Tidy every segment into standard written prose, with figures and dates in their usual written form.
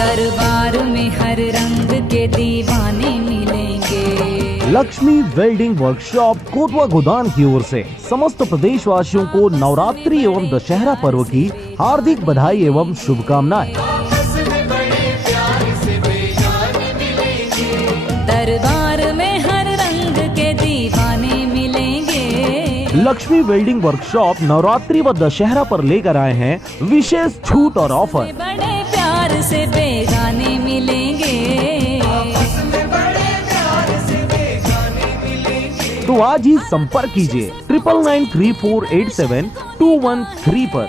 दरबार में हर रंग के दीवाने मिलेंगे। लक्ष्मी वेल्डिंग वर्कशॉप कोटवा गोदान की ओर से समस्त प्रदेशवासियों को नवरात्रि एवं दशहरा पर्व की हार्दिक बधाई एवं शुभकामनाएं। दरबार में हर रंग के दीवाने मिलेंगे। लक्ष्मी वेल्डिंग वर्कशॉप नवरात्रि व दशहरा पर लेकर आए हैं विशेष छूट और ऑफर। बड़े प्यार से बेगाने मिलेंगे। तो आज ही संपर्क कीजिए 9993487213 पर।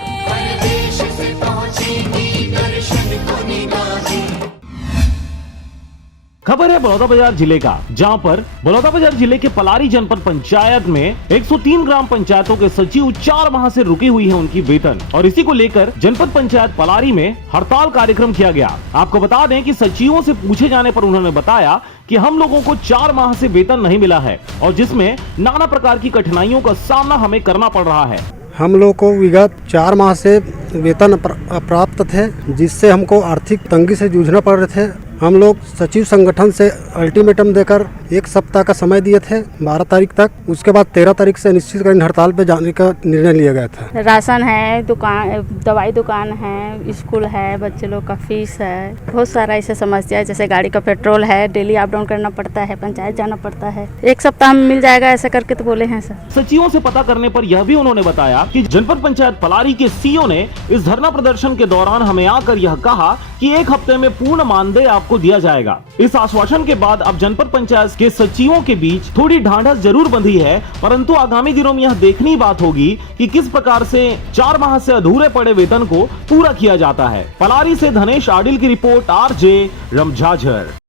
खबर है बलौदाबाजार जिले का, जहां पर बलौदाबाजार जिले के पलारी जनपद पंचायत में 103 ग्राम पंचायतों के सचिव 4 माह से रुकी हुई है उनकी वेतन, और इसी को लेकर जनपद पंचायत पलारी में हड़ताल कार्यक्रम किया गया। आपको बता दें कि सचिवों से पूछे जाने पर उन्होंने बताया कि हम लोगों को 4 माह से वेतन नहीं मिला है और जिसमें नाना प्रकार की कठिनाइयों का सामना हमें करना पड़ रहा है। हम लोग को विगत 4 माह से वेतन प्राप्त थे, जिससे हमको आर्थिक तंगी से जूझना पड़ रहे थे। हम लोग सचिव संगठन से अल्टीमेटम देकर 1 सप्ताह का समय दिए थे, 12 तारीख तक। उसके बाद 13 तारीख से अनिश्चितकालीन हड़ताल पे जाने का निर्णय लिया गया था। राशन है, दुकान, दवाई दुकान है, स्कूल है, बच्चे लोग का फीस है, बहुत सारा ऐसे समस्या है। जैसे गाड़ी का पेट्रोल है, डेली अप डाउन करना पड़ता है, पंचायत जाना पड़ता है। 1 सप्ताह में मिल जाएगा ऐसा करके तो बोले हैं सर। सचिवों से पता करने पर यह भी उन्होंने बताया कि जनपद पंचायत पलारी के सीईओ ने इस धरना प्रदर्शन के दौरान हमें आकर यह कहा कि 1 हफ्ते में पूर्ण मानदेय आपको दिया जाएगा। इस आश्वासन के बाद अब जनपद पंचायत के सचिवों के बीच थोड़ी ढांढस जरूर बंधी है, परंतु आगामी दिनों में यह देखनी बात होगी कि किस प्रकार से 4 माह से अधूरे पड़े वेतन को पूरा किया जाता है। पलारी से धनेश आडिल की रिपोर्ट, RJ रमझाझर।